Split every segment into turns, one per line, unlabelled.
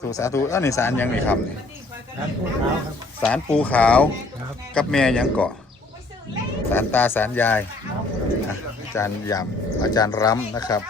สาธุอันนี้สารยังนี่ครับนี่
ร้านปูขาวครับ
สารปูขาว
ครับ
กับแม่ยังเกาะสารตาสารยายอ่ะอาจารย์ยำอาจารย์ร้ำนะครับ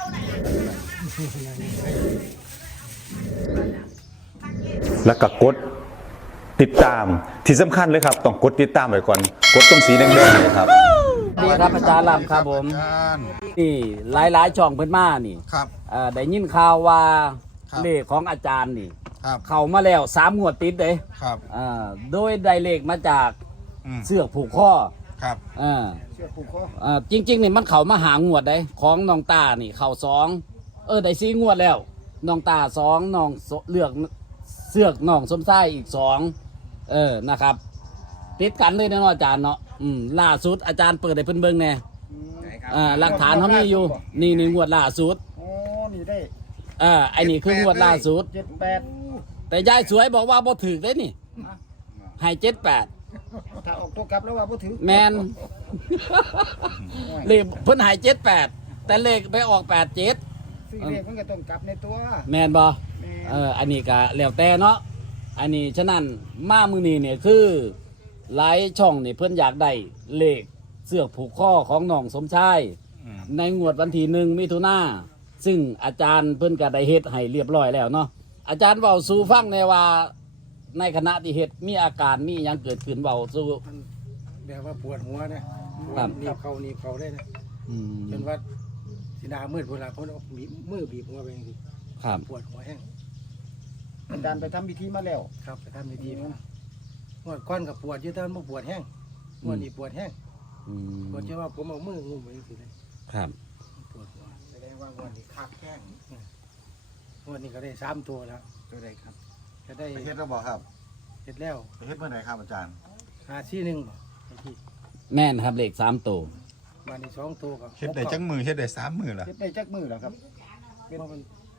แล้วก็กดติดตามที่สำคัญเลยครับต้องกดติดตามไว้ก่อนกดตรงสีแดงๆเลยครับ
ดีครับอาจารย์ลำครับผม
อาจารย์
นี่หลายช่องเพิ่นมานี่
ครับ
ได้ยินข่าวว่า
ครับ
เลขของอาจารย์นี่
ครับ
เข้ามาแล้ว3งวดติดเลย
ครับ
โดยได้เลขมาจาก
อืม
เสือกผูกข้อ
ครับ
อ่า
เชือกผูกคอ
จริงๆนี่มันเข้ามาหางวดได้ของน้องตานี่เข้า2ได้4งวดแล้วน้องตา2น้องเลือกเสือกน้องสมไส้อีก2นะครับ ติดกันเลยนะเนาะอาจารย์เนาะล่าสุดอาจารย์เปิดให้เพิ่นเบิ่งแน่หลักฐานเขามีอยู่นี่งวดล่าสุด
โอ้นี่ได้
ไอ้นี่คืองวดล่าสุด
78
แต่ยายสวยบอกว่าบ่ถึกได้นี่ให้78
ถ้าออกตัวกลับแล้วว่าบ่ถึง
แมน เลขเพิ่นให้78แต่เลขไปออก87
ซื้อเลขมันก็ต้องกลับในตัว
แมนบ่
แม่
อันนี้ก็แล้วแต่เนาะอันนี้ฉะนั้นมามื้อนี้เนี่ยคือหลายช่องนี่เพิ่นอยากได้เลขเสือกผูกข้อของน้องสมชาย
อืม
ในงวดวันที่1มิถุนาซึ่งอาจารย์เพิ่นก็ได้เฮ็ดให้เรียบร้อยแล้วเนาะอาจารย์เว้าสู่ฟังในว่าในขณะที่เฮ็ดมีอาการมีหยังเกิดขึ้นเว้าสู่
มันแบบว่าปวดหัวนะครับ หนีบเขาได้นะ
อืม
จนว่าสีหน้ามืดเวลาคนเอามือบีบหัวไปอย่างนี้
ครับ
ปวดหัวแห้งอาจารย์ไปทำพิธีมาแล้วครับไปทำพิธีมาปวดก้อนกับปวดเยอะแต่มันบ่ปวดแห้งปวดนี่ปวดแห้ง
อืม
ปวดจะว่าผมเอามืองุ้มไว้สิเลย
ครับ
ปวดหัวแสดงว่าวันนี้คักแห้งวันนี้ก็ได้3ตัวแล้ว
ตัวใดครับ
ก็ได้
ไปเฮ็ดแล้วบอกครับ
เสร็จแล้ว
ไปเฮ็ดเมื่อไหร่ครับอาจารย์
51บ่ไอ้ที่
แม่นครับเลข3ตัว
วันนี้2ตัวก็
เฮ็ดได้จังมือเฮ็ดได้3 มือล่ะ
เฮ็ดได้จักมือแล้วครับเป็นมัน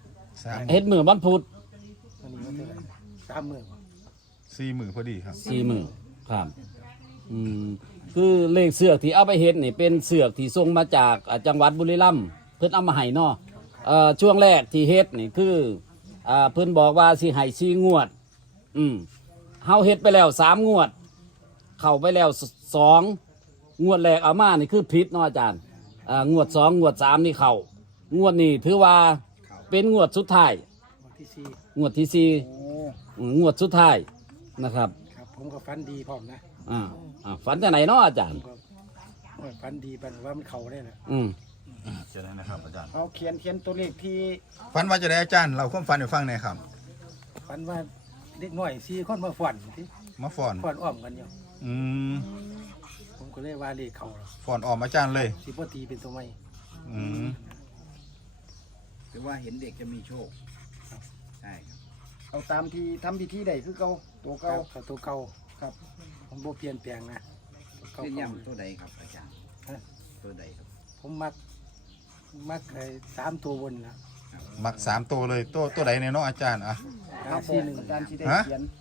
3
เฮ็ดมือวันพุธ
วันนี้มันเท่าไหร่3มื้อบ่
4 มือพอดีครับ
4มื้อครับอืมคือเลขเสือกที่เอาไปเฮ็ดนี่เป็นเสือกที่ส่งมาจากจังหวัดบุรีรัมย์เพิ่นเอามาให้เนาะช่วงแรกที่เฮ็ดนี่คือเพิ่นบอกว่าสิให้4งวดเฮาเฮ็ดไปแล้ว3งวด เข้าไปแล้ว2งวดแรกเอามานี่คือผิดเนาะอาจารย์งวด2งวด3นี่เข้างวดนี้ถือว่าเป็นงวดสุดท้าย
วันที่สี่
งวดที่สี่
โอ้
งวดสุดท้ายนะครับ
ครับผมก็ฝันดีพร้อมนะ
ฝันจากไหนเนาะอาจารย์
ก็โอ้ยฝันดีปันว่ามันเข้าได้นะ
จะได้นะครับอาจารย์
เอาเขียนตัวเลขที่
ฝันว่าจะได้อาจารย์เราความฝันให้ฟังหน่อยครับ
ฝันว่าเด็กน้อย4คนมาฝันที่
มาฟ้อน
ฝันอ้อมกันอยู่
อืม
ผมก็เลยว่าเลขเข้าแล้ว
ฟ้อนออกอาจารย์เลย
สิบ่ตีเป็นตัวใหม่
อืม
หรือว่าเห็นเด็กจะมีโชคใช่ครับ
เอาตามที่ทำพิธีได้คือเก่าตัว
ครั
เก่า
บ
ครับตัวเก่าครับผมบ่เปลี่ยนแปลงนะตัวเก่า
เล่น
ๆ
ย่ำตัวใดครับอาจารย์
ฮะ
ตัวใดครับ
ผมมักไอ้3ตัวบนนะ
มัก3ตัวเลยตัวใดเนี่ยเนาะอาจารย์อ่ะ
ครับ41อาจารย์สิได้
ฮะ
เขียน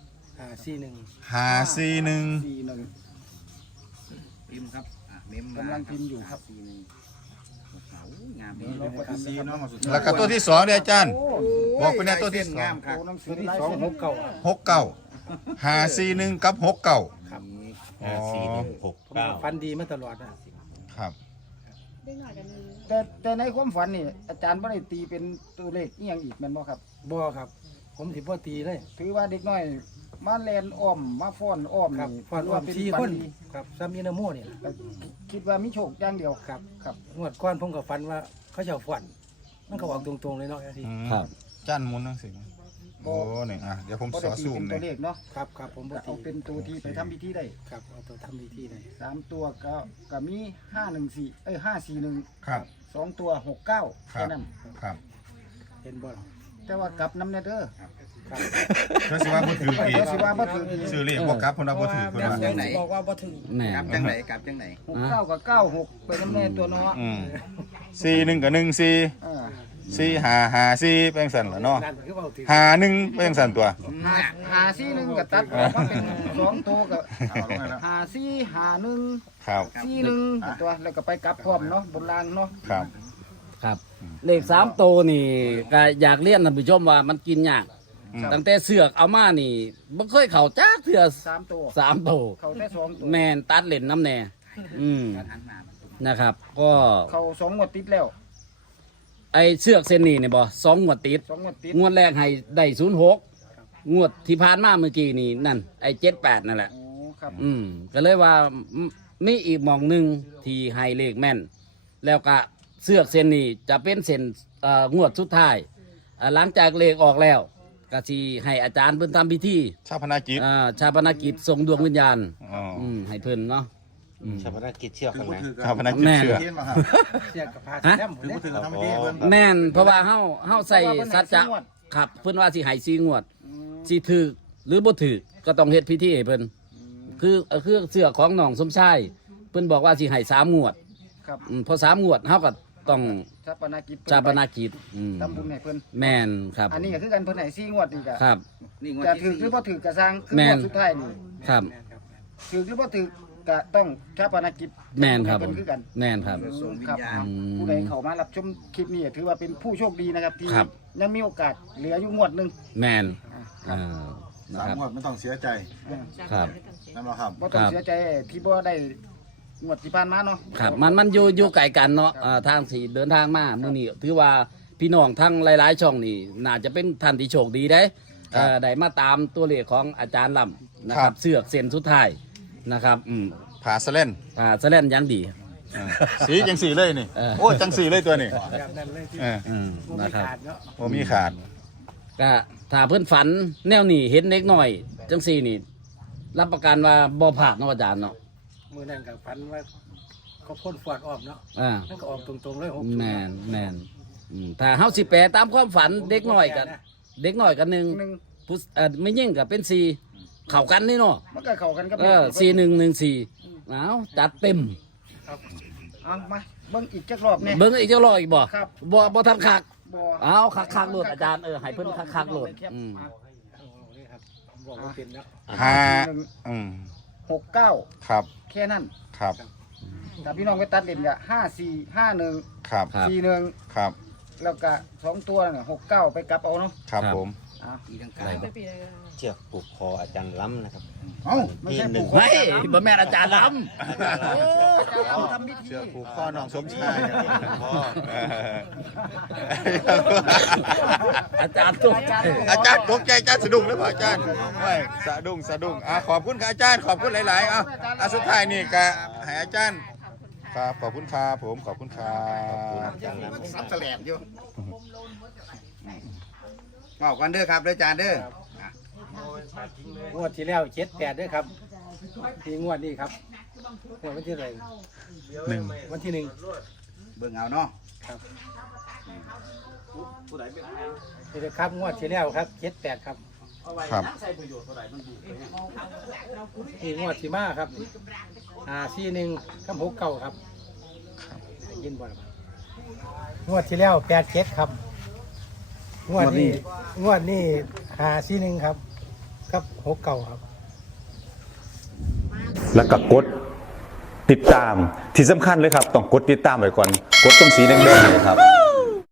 41
541
41
พิมพ์ครับเมม
กำลังพิมพ์อยู่ครับ
4 1งาม
ซีเนาะแล้วก็ตัวที่2เนี่ยอาจารย์ บอกไปเนี่ยตัวที่สอง
งามครับ
ตัวหนังสือที่2 6เก่า
69 541กับ69
ครับ
อ๋อ
ผมฟันดีมาตลอดนะครับ แต่ในความฝันนี่อาจารย์บ่ได้ตีเป็นตัวเลขอีหยังอีกแม่นบ่ครับบ่ครับ ผมสิบ่ตีเลย ถือว่าเด็กน้อยมาแลนอ้อมมาฟ้อนอ้อมนี่ฟ้อนอ้อม4คนครับซ้ำมีนาโมนี่คิดว่ามีโชคอย่างเดียวครับครับงวดก่อนผมก็ฝันว่าเขาเจ้าฝันมันก็ออกตรงๆเลยเนาะไอ้ที่
ครับ
อาจารย์หมุนจังซี่โอ้นี่อ่ะเดี๋ยวผมสอซูม
ตั
นี่
วเลขเนาะครับครับผมบ่เอาเป็นตัวที่ไปทำพิธีได้ครับเอาตัวทำพิธีได้3ตัวก็มี514 541
ครับ
2ตัว69
ครั
แค่
บ
นั้น
ครับ
เห็นบ่แต่ว่ากลับน้ำแน่เด้อครับ
ก็สิว่าบ่ถืออีก
ก็สิว่าบ่ถืออีก
ซื้อเลขบ่กลับเพิ่นว่าบ่ถือเพิ่นว่า
จังไหน
บอกว่าบ่ถือ
แน่
กลับจังไหนกลับจังไหน
69กับ96ไปน้ำแน่ตัวเนาะ
อืม41กับ14
เออ
4554เป็นสั่นล่ะเนาะ
นั่นคือเว้าถือ
51เป็นสั่นตัว
541ก็ตัดออกมาเป็น2ตัวก็54 51
ครับ
41ตัวแล้วก็ไปกลับพร้อมเนาะบนรางเนาะ
ครับ
ครับ เลข3ตัวนี่ก็อยากเรียนท่านผู้ชมว่ามันกินยากตั้งแต่เสือกเอามานี่บ่เคยเข้าจักเทื่อ
3 ตัว
3โต
เขาแค่2ตัว
แม่นตัดเล่นน้ำแน่นะครับ ก็
เขา2งวดติดแล้ว
ไอเสือกเส้นนี้เนี่ยบ่2งวดติด
2งวดติด
งวดแรกให้ได้06งวดที่ผ่านมาเมื่อกี้นี่นั่นไอ้78นั่นแหละ
โอ้ครับ
ก็เลยว่ามีอีกหมองหนึ่งที่ให้เลขแม่น แล้วก็เสือกเส้นนี้จะเป็นเส้นงวดสุดท้ายหลังจากเลขออกแล้วก็สิให้อาจารย์เพิ่นทำพิธี
ชาพนากิจ
ชาปนกิจส่งดวงวิญญาณ
อ๋อ
ให้เพิ่นเนาะ
ชาปนกิจเชือกกันไหม
ชาพนากิจเชื่อ
เสียกับพา
ฮะ
แซมผมถึงทำดีเพิ่น
แม่นเพราะว่าเฮาใส่สัจจะครับเพิ่นว่าสิให้4งวดสิถูกหรือบ่ถูกก็ต้องเฮ็ดพิธีให้เพิ่นคือเสื้อของน้องสมชายเพิ่นบอกว่าสิให้3งวด
ครับ
พอ3งวดเฮาก็ต้อง
ชาปนกิจ
ชาปนกิจ
ทำบุญให้เพิ่น
แม่นครับ
อันนี้ก็คือกันเพิ่นให้4งวดอีกอะ
ครับ
นี่งวด
จะ
ที่
ถือหรือบ่ถือก็สร้างคือ
แม่
งวน ดสุดท้ายนี่
ครับ
ถือหรือบ่ถือก็ต้องชาปนกิจ
แม่นครับ
เพิ่นคือกัน
แม่นครับ
ส่งวิ
ครั
ญ
บ
ญาณ
ผู้ใดเข้ามารับชมคลิปนี้ถือว่าเป็นผู้โชคดีนะครับที่
ครับ
ยังมีโอกาสเหลืออยู่งวดหนึง
แม่น
ครับ
นะครับ
งวดไม่ต้องเสียใจ
ครับ
นั่นหรอครับ
บ่ต้อง
ครับ
เสียใจที่บ่ได้งวดที่ผ่านมาเนาะ
ครับมันอยู่ไกลกันเนาะทางสีเดินทางมามื้อนี้ถือว่าพี่น้องทั้งหลายๆช่องนี่น่าจะเป็นท่านที่โชคดีได้ได้มาตามตัวเลขของอาจารย์ลำนะค
ครั
รับ
บ
เสือกเส้นสุดท้ายนะครับ
ผาสะเลน
แสลนยังดี
สีจังสีเลยนี่
เออ
โอ้จังสีเลยตัวนี้
แบบนั้นเลยที่
เออ
นะครับ
ขาดเนาะ
โอ้มีขาด
ก็ถ้าเพื่อนฝันแนวนี้เห็นเล็กหน่อย จังสี่นี่ รับประกันว่าบ่ผ่านเนาะอาจารย์เนาะ
มื้อนั้นก็ฝันว่าเขาพ่นฟอดออกเนาะ
อ่า
มันก็ออกตรงๆเลย
แมนถ้าเฮาสิแปลตามความฝันเด็กหน่อยกันเด็กหน่อยกันหนึ่ง
หนึ่ง
ผู้ไม่ยิ่งกับเป็นสี่เข้ากันนี่เนาะ
มันก็เข้ากันกับ
4114เอาจัดเต็ม
ครับเอามาเบิ่งอีกจักรอบแน่
เบิ่งอีกเจ้ารออีกบ่
ครับ
บ่ทันคัก
บ่
เอาคักโหลดอาจารย์ให้เพิ่นคักโหลด
นี่ครับบอกว่าเป็นแล้ว
ห้า
69
ครับ
แค่นั้น
ครับ
ถ้าพี่น้องไปตัดเล่นก็5451
ครับ
ครับ
41
ครับ
แล้วก็2ตัวน่ะ69ไปกลับเอาเนาะ
ครับผม
อ่า
ตีลังกา
เชือกผูกคออาจารย์ล้ำนะครับ
เอ้าไม่ใช่ผูกคอ
เฮ้ยบ่แม่นอาจารย์ล้
โอ้อาจารย์เอาทำพิธี
เชือกผูกข้อน้องสมชายเนี่ยพ่อ
ำอาจารย์ตุ๊ก
อาจารย์ตกใจอาจารย์สะดุ้งแล้วพ่ออาจารย์ไม่สะดุ้งขอบคุณครับอาจารย์ขอบคุณหลายๆสุดท้ายนี่ก็ให้อาจารย์ครับขอบคุณครับผมขอบคุณครับ
ซับแสลบอยู่บอกกันเด้อครับเด้ออาจารย์เด้อ
งวดที่แล้ว78ด้วยครับที่งวดนี้ครับงวดวันที่อะไร
1
วันที่
เบิ่งเอาเนาะ
1นี่เลยครับงวดที่แล้วครับ78ครับ
ครับ
นี่งวดที่มาครับ41กับ69ครับได้ยินบ่ล่ะครับงวดที่แล้ว87ครับงวดนี้41ครับกับ69ครับ
แล้วก็กดติดตามที่สำคัญเลยครับ ต้องกดติดตามไว้ก่อน กดตรงสีแดงๆเลยครับ